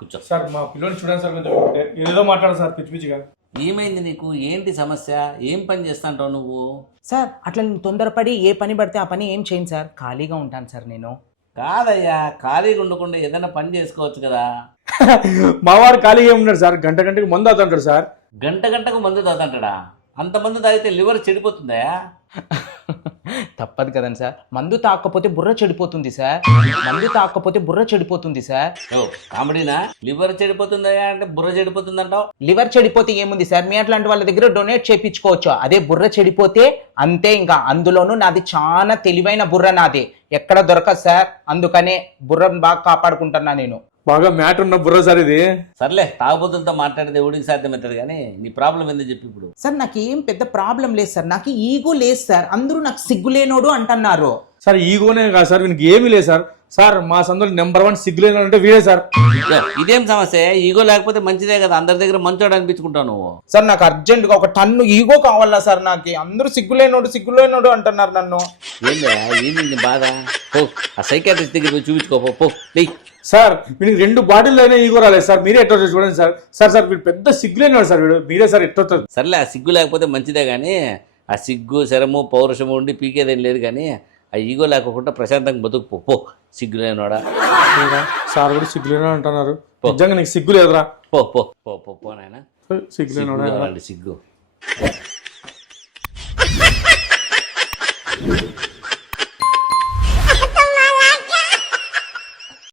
కూర్చో. సార్ మా పిల్లలు చూడండి సార్, కొంచెం ఏదో మాట్లాడు సార్ పిచ్చి పిచ్చిగా. ఏమైంది నీకు? ఏంటి సమస్య? ఏం పని చేస్తాంటావు నువ్వు? సార్ అట్లా నేను తొందరపడి ఏ పని పడితే ఆ పని ఏం చేయను సార్, ఖాళీగా ఉంటాను సార్ నేను. కాదయ్యా, ఖాళీగా ఉండకుండా ఏదైనా పని చేసుకోవచ్చు కదా. మా వాడు ఖాళీగా ఉన్నాడు సార్, గంట గంటకి మందు అవుతుంటాడు సార్. గంట గంటకు మందు తాగుతాంటాడా? అంత మందు తాగితే లివర్ చెడిపోతుందా? తప్పదు కదండి సార్, మందు తాకపోతే బుర్ర చెడిపోతుంది సార్, మందు తాకపోతే బుర్ర చెడిపోతుంది సార్. ఓ కామెడీనా? లివర్ చెడిపోతుందా అంటే బుర్ర చెడిపోతుందంటావు? లివర్ చెడిపోతే ఏముంది సార్, మీ అట్లాంటి వాళ్ళ దగ్గర డొనేట్ చేయించుకోవచ్చు. అదే బుర్ర చెడిపోతే అంతే. ఇంకా అందులోనూ నాది చాలా తెలివైన బుర్ర నాది, ఎక్కడ దొరకదు సార్. అందుకనే బుర్రను బాగా కాపాడుకుంటున్నా నేను. బాగా మ్యాటర్ ఉన్న బుర్ర సార్ ఇది. సర్లే, తాగుబోతులతో మాట్లాడితే ఎవడికి సాధ్యమవుతుంది, కానీ నీ ప్రాబ్లం ఏందో చెప్పి ఇప్పుడు. సార్ నాకు ఏం పెద్ద ప్రాబ్లం లేదు సార్, నాకు ఈగో లేదు సార్. అందరూ నాకు సిగ్గులేనోడు అంటున్నారు సార్. ఈగోనే కాదు సార్, వీనికి ఏమీ లేదు సార్. సార్ మా సందులో నెంబర్ 1 సిగ్గులేని అంటే వీడే సార్. ఇదేం సమస్య? ఈగో లేకపోతే మంచిదే కదా, అందరి దగ్గర మంచోడు అనిపించుకుంటావు నువ్వు. సార్ నాకు అర్జెంటుగా 1 టన్ను ఈగో కావాలా సార్. నాకు అందరూ సిగ్గులేనోడు అంటున్నారు నన్ను. ఏంది నీ బాధ? పో ఆ సైకాట్రిస్ట్ దగ్గర పోయి చూపించుకోపో. పో లేయ్. సార్ వీనికి 2 బాటిల్ అయినా ఈగో రాలేదు సార్, మీరే ఎట్టో చూడండి సార్. సార్ వీడు పెద్ద సిగ్గులేనివాడు సార్, వీడు మీరే సార్ ఎట్టో. సర్లే, ఆ సిగ్గు లేకపోతే మంచిదే, కానీ ఆ సిగ్గు శరము పౌరుషము ఉండి పీకేదేం లేదు, కానీ ఆ ఈగో లేకుండా ప్రశాంతంగా బతుకుపో. పో సిగ్గు లేనివాడా. సార్ కూడా సిగ్గులేని అంటున్నారు. నిజంగా నీకు సిగ్గు లేదురా. పో పో పో పో పో నాయన. సిగ్గులేనివాడా సిగ్గు.